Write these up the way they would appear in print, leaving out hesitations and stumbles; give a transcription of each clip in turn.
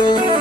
الله.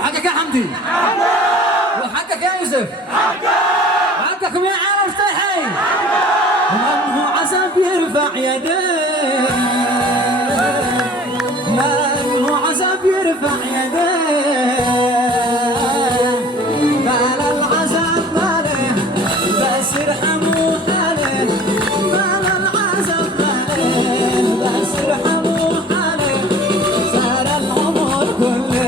حقك يا حمدي، وحقك يا يوسف، وحقكم يا عالم فتحي. من هو عزب يرفع يديه، من هو عزب يرفع يديه، مال العزب ماله بس ارحموا حاله، مال العزب ماله بس ارحموا حاله، صار العمر كله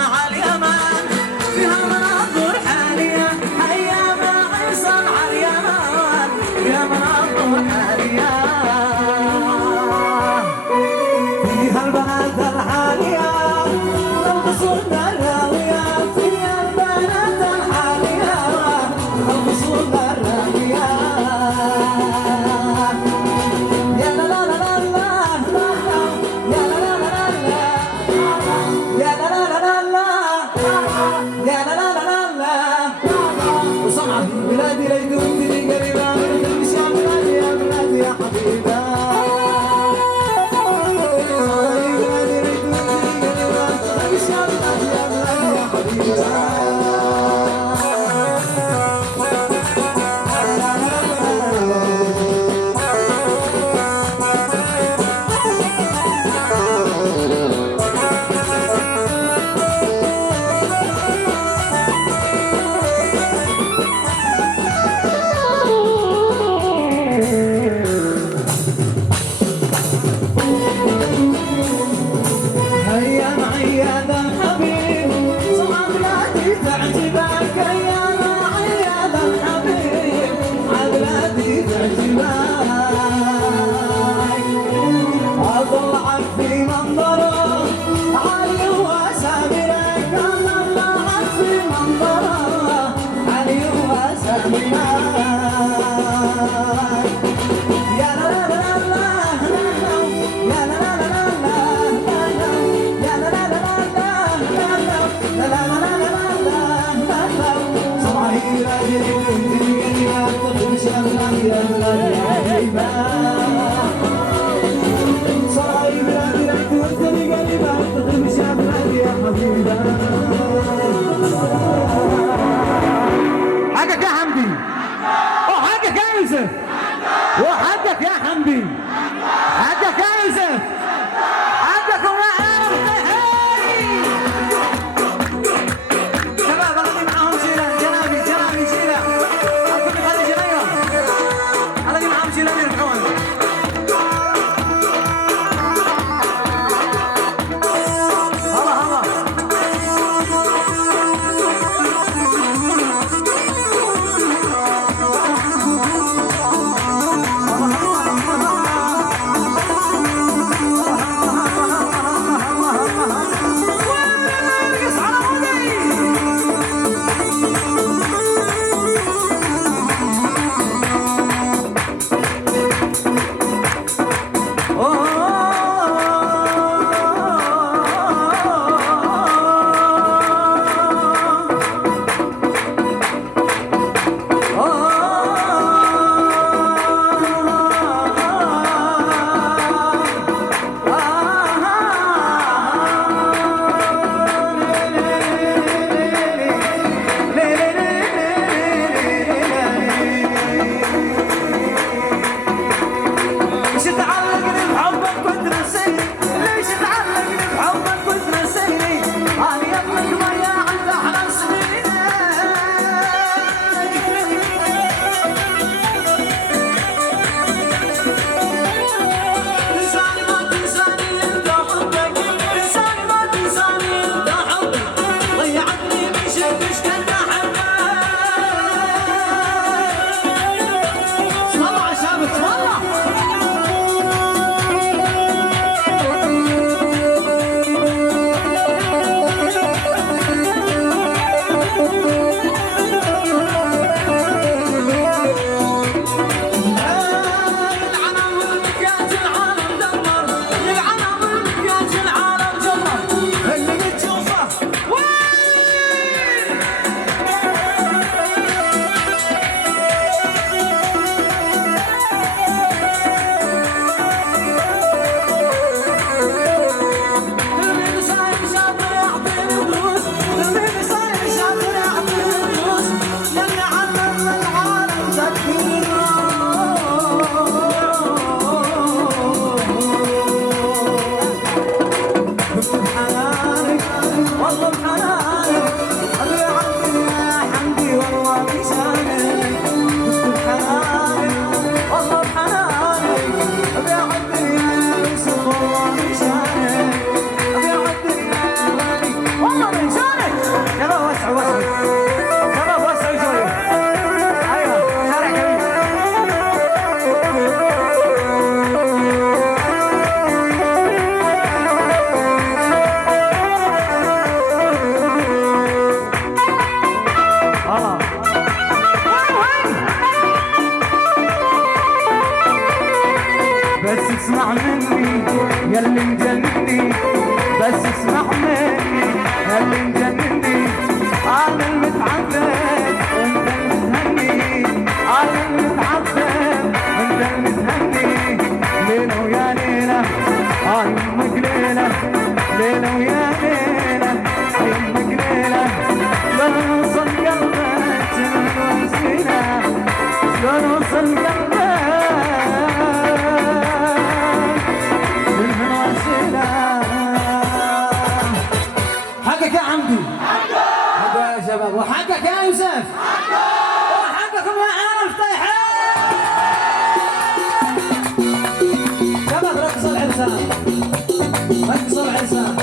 صنع اليمن فيها مناظر حالية هيا معي صنع اليمن فيها مناظر حالية فيها البنات الحالية القصور الراوية فيها البنات الحالية القصور الراوية يا لا لا لا لا يا لا لا لا لا يا لا لا لا لا يا لا لا لا لا وصنعة بلادي ليك وانتني قريبة تلبس يا بلادي يا بلادي يا حبيبة بلادي ليك وانتني قريبة تلبس يا بلادي يا بلادي يا حبيبة هيا معي يا ذا الحبيب صنع بلادي تعجبك هيا معي يا ذا الحبيب بلادي تعجبك أضلعك في منظره عالي وسامرك أضلعك في منظره عالي وسامرك يا لا لا لا لا يا لا لا لا لا يا لا لا لا لا لا لا لا صباحي راجل انتي يا تقدس يا بلادي يا بلادي يا حبيبة صباحي بلادي راجل انتي قريبة تقدس يا بلادي يا حبيبة حقك يا حمدي وحقك يا يوسف وحقك يا حمدي حقك يا يوسف حقك ويا عارف شباب الاقي معاهم شيله جنابي شيله اكون خلي شيله الاقي معاهم شيله يرحون الله One more وسعوا وسعوا شباب وسعوا شوي. ايوه شارع كبير. بس اسمع مني ياللي مجنني، بس اسمع مني ياللي مجنني، انا المتعذب وانت المتهني، انا المتعذب وانت المتهني، ليلة ويا ليلة يمك ليلة، ليلة ويا ليلة يمك ليلة، شلون اوصل قلبك شلون وسيلة، شلون اوصل قلبك حقك يا عمدي، حقك يا شباب، وحقك يا يوسف، وحقكم يا عالم فتيحة. شباب رقصوا العرسان، رقصوا العرسان.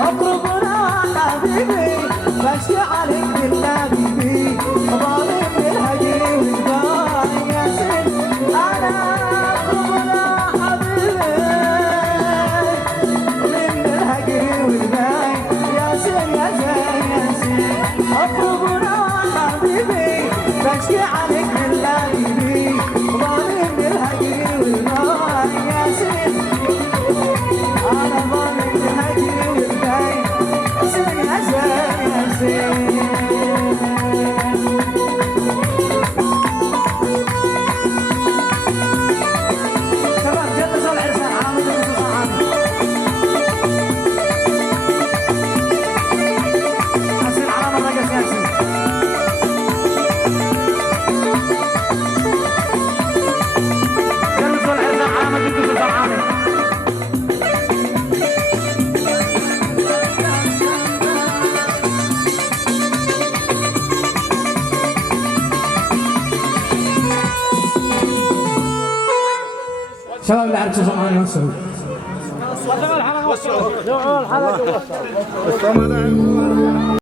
اقربنا حبيبي بشكي عليك بالحبيبي ظالم بالهجر والباي يا سيد انا اقربنا حبيبي من الهجر والباي يا سيد يا سيد يا سيد اقربنا حبيبي بشكي عليك بالحبيبي ظالم بالهجر والباي يا سيد انا ظالم بالهجر والباي يا سيد يا سيد يا سيد شباب اللي عرفتوا زمان يوصلوا